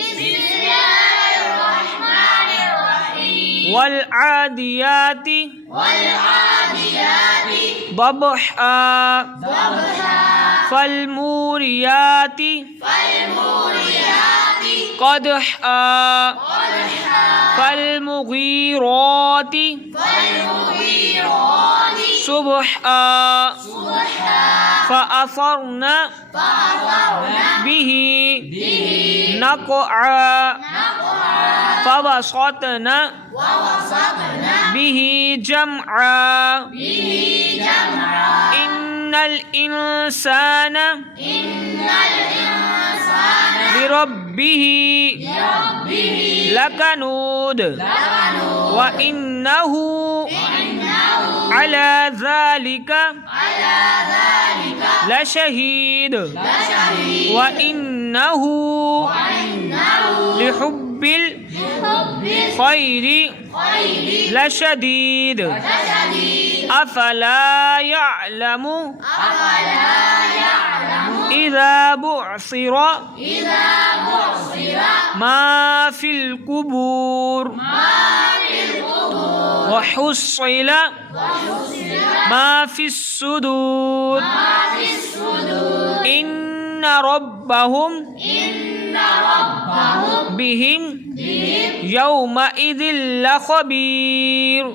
بسم الله الرحمن الرحيم والعاديات ضبحا فالموريات قدحا فالمغيرات صبحا فأثرن به نقعا فوسطن به جمعا إن الإنسان لربه لكنود وإنه على ذلك لشهيد وإنه لحب الخير لشديد أفلا يعلم إذا بعثر ما في القبور وحصل ما في الصدور إن ربهم بهم يومئذ لخبير